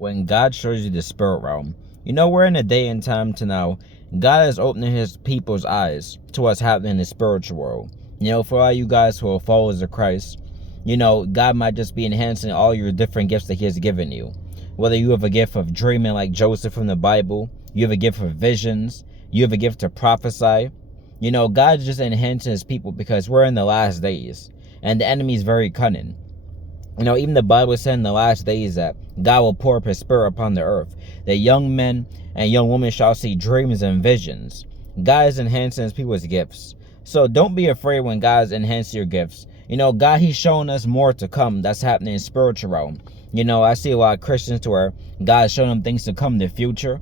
when God shows you the spirit realm, we're in a day and time to now. God is opening his people's eyes to what's happening in the spiritual world. For all you guys who are followers of Christ, God might just be enhancing all your different gifts that he has given you. Whether you have a gift of dreaming like Joseph from the Bible, you have a gift of visions, you have a gift to prophesy. God's just enhancing his people because we're in the last days and the enemy is very cunning. Even the Bible said in the last days that God will pour up his spirit upon the earth, that young men and young women shall see dreams and visions. God is enhancing his people's gifts. So don't be afraid when God is enhancing your gifts. God, he's showing us more to come that's happening in spiritual realm. I see a lot of Christians to where God's showing them things to come in the future.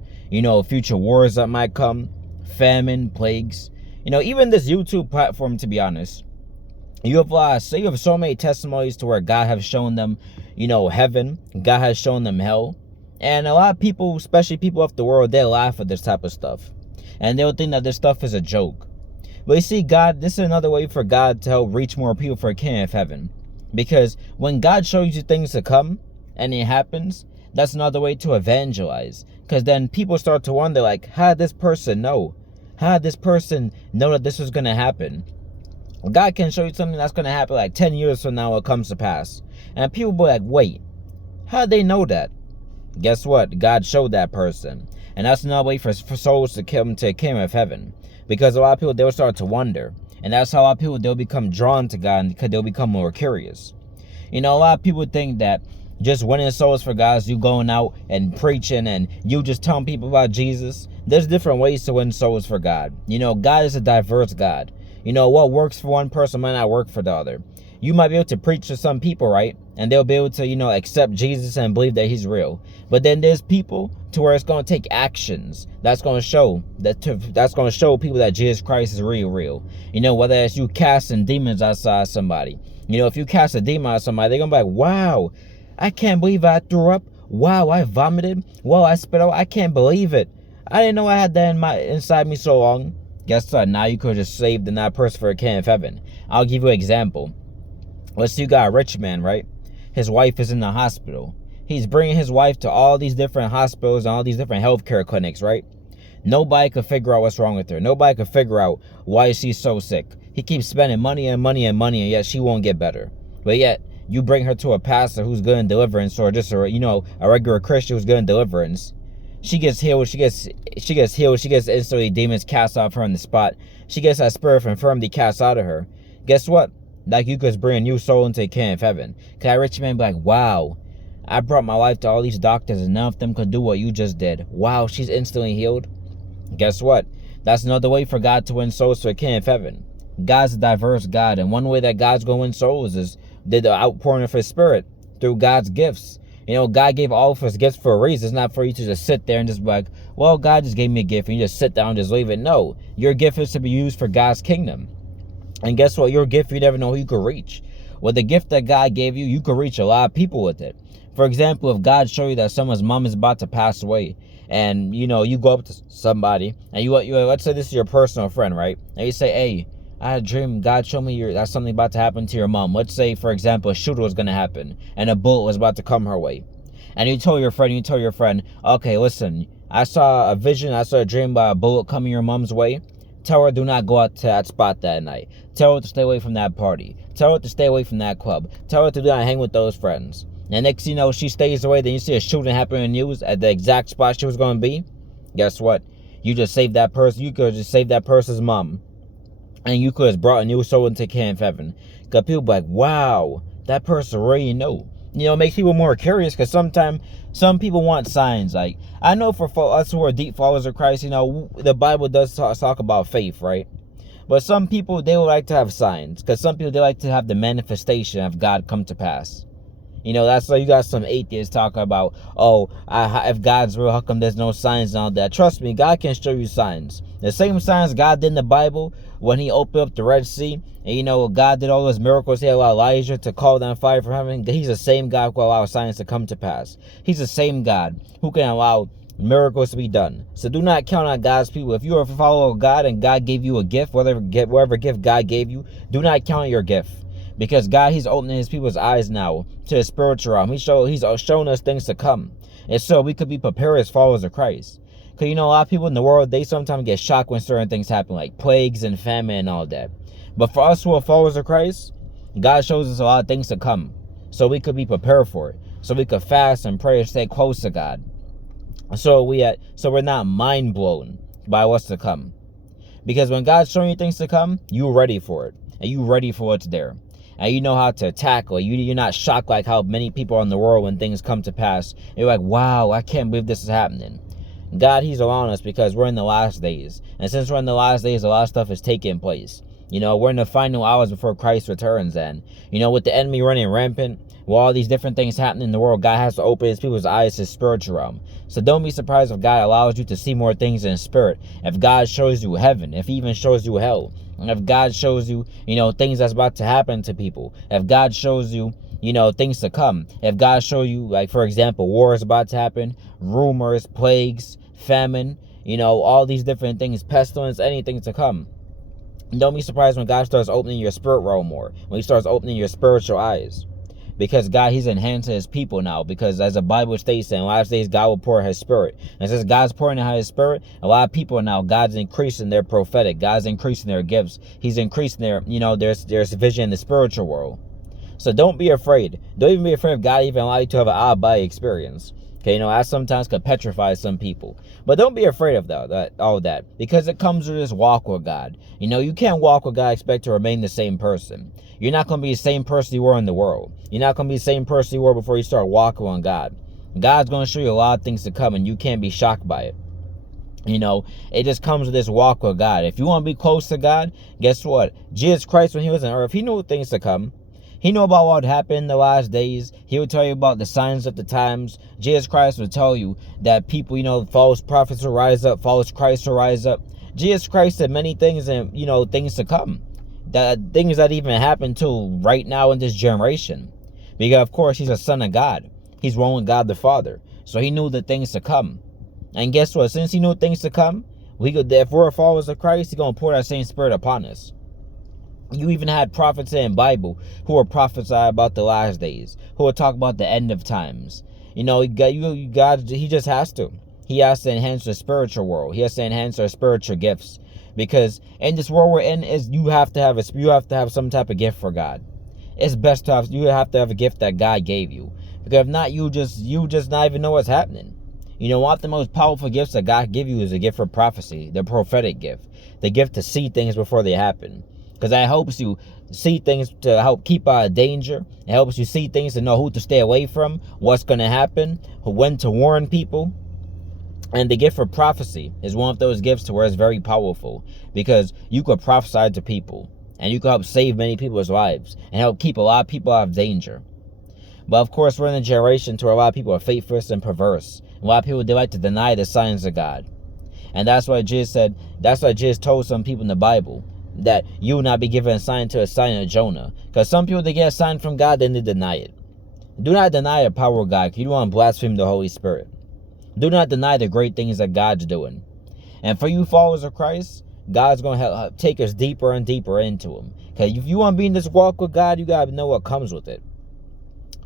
Future wars that might come, famine, plagues. Even this YouTube platform, to be honest. You have so many testimonies to where God has shown them, heaven. God has shown them hell. And a lot of people, especially people of the world, they laugh at this type of stuff. And they'll think that this stuff is a joke. But you see, God, this is another way for God to help reach more people for the kingdom of heaven. Because when God shows you things to come, and it happens, that's another way to evangelize. Because then people start to wonder, like, how did this person know? How did this person know that this was going to happen? God can show you something that's going to happen like 10 years from now, it comes to pass. And people will be like, wait, how did they know that? Guess what? God showed that person. And that's another way for souls to come to the kingdom of heaven. Because a lot of people, they'll start to wonder. And that's how a lot of people, they'll become drawn to God because they'll become more curious. A lot of people think that just winning souls for God is you going out and preaching and you just telling people about Jesus. There's different ways to win souls for God. God is a diverse God. What works for one person might not work for the other. You might be able to preach to some people, right? And they'll be able to, accept Jesus and believe that he's real. But then there's people to where it's going to take actions that's going to show people that Jesus Christ is real. Whether it's you casting demons outside somebody. If you cast a demon out somebody, they're going to be like, wow, I can't believe I threw up. Wow, I vomited. Wow, I spit out. I can't believe it. I didn't know I had that inside me so long. Guess what? Now you could just save that person for a kingdom of heaven. I'll give you an example. Let's say you got a rich man, right? His wife is in the hospital. He's bringing his wife to all these different hospitals and all these different healthcare clinics, right? Nobody could figure out what's wrong with her. Nobody could figure out why she's so sick. He keeps spending money and money and money, and yet she won't get better. But yet, you bring her to a pastor who's good in deliverance, or just a regular Christian who's good in deliverance. She gets healed. She gets healed. She gets instantly demons cast off her on the spot. She gets that spirit of infirmity cast out of her. Guess what? Like you could bring a new soul into the kingdom of heaven. Cause that rich man be like, wow, I brought my life to all these doctors and none of them could do what you just did. Wow, she's instantly healed. Guess what? That's another way for God to win souls for the kingdom of heaven. God's a diverse God, and one way that God's going to win souls is the outpouring of his spirit through God's gifts. God gave all of us gifts for a reason. It's not for you to just sit there and just be like, well, God just gave me a gift, and you just sit down and just leave it. No, your gift is to be used for God's kingdom. And guess what? Your gift, you never know who you could reach. With the gift that God gave you, you could reach a lot of people with it. For example, if God showed you that someone's mom is about to pass away, and you go up to somebody, and you let's say this is your personal friend, right? And you say, hey, I had a dream. God showed me that's something about to happen to your mom. Let's say, for example, a shooter was going to happen, and a bullet was about to come her way. And you tell your friend, okay, listen, I saw a vision, I saw a dream about a bullet coming your mom's way. Tell her do not go out to that spot that night. Tell her to stay away from that party. Tell her to stay away from that club. Tell her to do not hang with those friends. And next she stays away, then you see a shooting happen in the news at the exact spot she was going to be. Guess what? You just saved that person. You could just save that person's mom. And you could have brought a new soul into the kingdom of heaven. Because people be like, wow, that person really knew. It makes people more curious, because sometimes some people want signs. Like, I know for us who are deep followers of Christ, the Bible does talk about faith, right? But some people, they would like to have signs, because some people, they like to have the manifestation of God come to pass. That's why you got some atheists talking about, if God's real, how come there's no signs and all that? Trust me, God can show you signs. The same signs God did in the Bible when he opened up the Red Sea. And God did all those miracles. He allowed Elijah to call down fire from heaven. He's the same God who allows signs to come to pass. He's the same God who can allow miracles to be done. So do not count on God's people. If you are a follower of God and God gave you a gift, whatever gift God gave you, do not count your gift. Because God, he's opening his people's eyes now to the spiritual realm. He's showing us things to come. And so we could be prepared as followers of Christ. Because, a lot of people in the world, they sometimes get shocked when certain things happen, like plagues and famine and all that. But for us who are followers of Christ, God shows us a lot of things to come. So we could be prepared for it. So we could fast and pray and stay close to God. So we're not mind blown by what's to come. Because when God's showing you things to come, you're ready for it. And you're ready for what's there. And you know how to tackle it. You're not shocked like how many people are in the world when things come to pass. You're like, wow, I can't believe this is happening. God, he's allowing us because we're in the last days. And since we're in the last days, a lot of stuff is taking place. We're in the final hours before Christ returns. And, with the enemy running rampant, with all these different things happening in the world, God has to open his people's eyes to spiritual realm. So don't be surprised if God allows you to see more things in spirit. If God shows you heaven, if he even shows you hell. And if God shows you, things that's about to happen to people. If God shows you, things to come. If God shows you, like, for example, war is about to happen, rumors, plagues, famine, all these different things, pestilence, anything to come. And don't be surprised when God starts opening your spirit realm more. When he starts opening your spiritual eyes. Because God, he's enhancing his people now. Because as the Bible states, in the last days, God will pour his spirit. And since God's pouring out his spirit, a lot of people now, God's increasing their prophetic. God's increasing their gifts. He's increasing their, there's vision in the spiritual world. So don't be afraid. Don't even be afraid of God even allow you to have an out-of-body experience. Okay, that sometimes could petrify some people. But don't be afraid of all that. Because it comes with this walk with God. You can't walk with God and expect to remain the same person. You're not going to be the same person you were in the world. You're not going to be the same person you were before you start walking on God. God's going to show you a lot of things to come and you can't be shocked by it. It just comes with this walk with God. If you want to be close to God, guess what? Jesus Christ, when he was on earth, he knew things to come. He knew about what would happen in the last days. He would tell you about the signs of the times. Jesus Christ would tell you that people, false prophets will rise up, false Christ will rise up. Jesus Christ said many things and, things to come. That things that even happen to right now in this generation. Because, of course, he's a son of God. He's one with God the Father. So he knew the things to come. And guess what? Since he knew things to come, if we're followers of Christ, he's going to pour that same spirit upon us. You even had prophets in the Bible who were prophesied about the last days, who would talk about the end of times. God, he just has to. He has to enhance the spiritual world. He has to enhance our spiritual gifts. Because in this world we're in, you have to have some type of gift for God. It's best to have a gift that God gave you. Because if not, you just not even know what's happening. One of the most powerful gifts that God give you is a gift for prophecy, the prophetic gift, the gift to see things before they happen. Because that helps you see things to help keep out of danger. It helps you see things to know who to stay away from, what's going to happen, when to warn people. And the gift for prophecy is one of those gifts to where it's very powerful. Because you could prophesy to people. And you could help save many people's lives. And help keep a lot of people out of danger. But of course, we're in a generation to where a lot of people are faithless and perverse. A lot of people, they like to deny the signs of God. And that's why Jesus told some people in the Bible that you will not be given a sign to a sign of Jonah. Because some people, they get a sign from God, then they deny it. Do not deny the power of God, because you don't want to blaspheme the Holy Spirit. Do not deny the great things that God's doing. And for you followers of Christ, God's going to help take us deeper and deeper into him. Because if you want to be in this walk with God, you got to know what comes with it.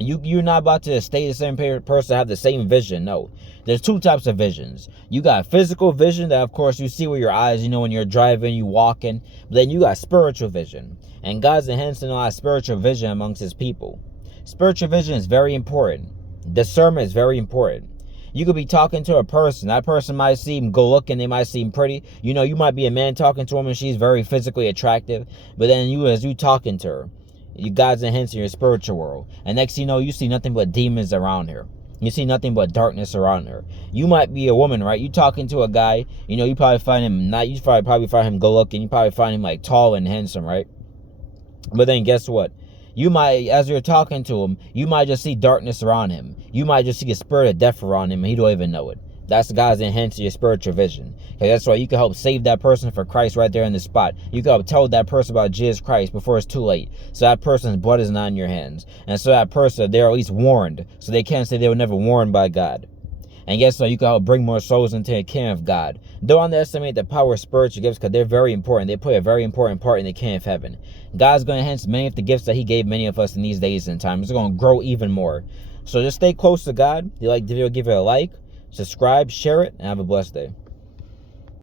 You're not about to stay the same person, have the same vision. No. There's two types of visions. You got physical vision that, of course, you see with your eyes, when you're driving, you walking. But then you got spiritual vision. And God's enhancing a lot of spiritual vision amongst his people. Spiritual vision is very important. Discernment is very important. You could be talking to a person. That person might seem good looking. They might seem pretty. You might be a man talking to a woman. She's very physically attractive. But then as you talking to her, God's enhancing your spiritual world. And next thing you know, you see nothing but demons around her. You see nothing but darkness around her. You might be a woman, right? You talking to a guy, you probably find him you probably find him good looking. You probably find him like tall and handsome, right? But then guess what? You might, as you're talking to him, you might just see darkness around him. You might just see a spirit of death around him and he don't even know it. That's God's enhancing your spiritual vision. Okay, that's why you can help save that person for Christ right there in the spot. You can help tell that person about Jesus Christ before it's too late. So that person's blood is not in your hands. And so that person, they're at least warned. So they can't say they were never warned by God. And guess what? You can help bring more souls into the kingdom of God. Don't underestimate the power of spiritual gifts, because they're very important. They play a very important part in the kingdom of heaven. God's going to enhance many of the gifts that he gave many of us in these days and times. It's going to grow even more. So just stay close to God. If you like the video, give it a like, subscribe, share it, and have a blessed day.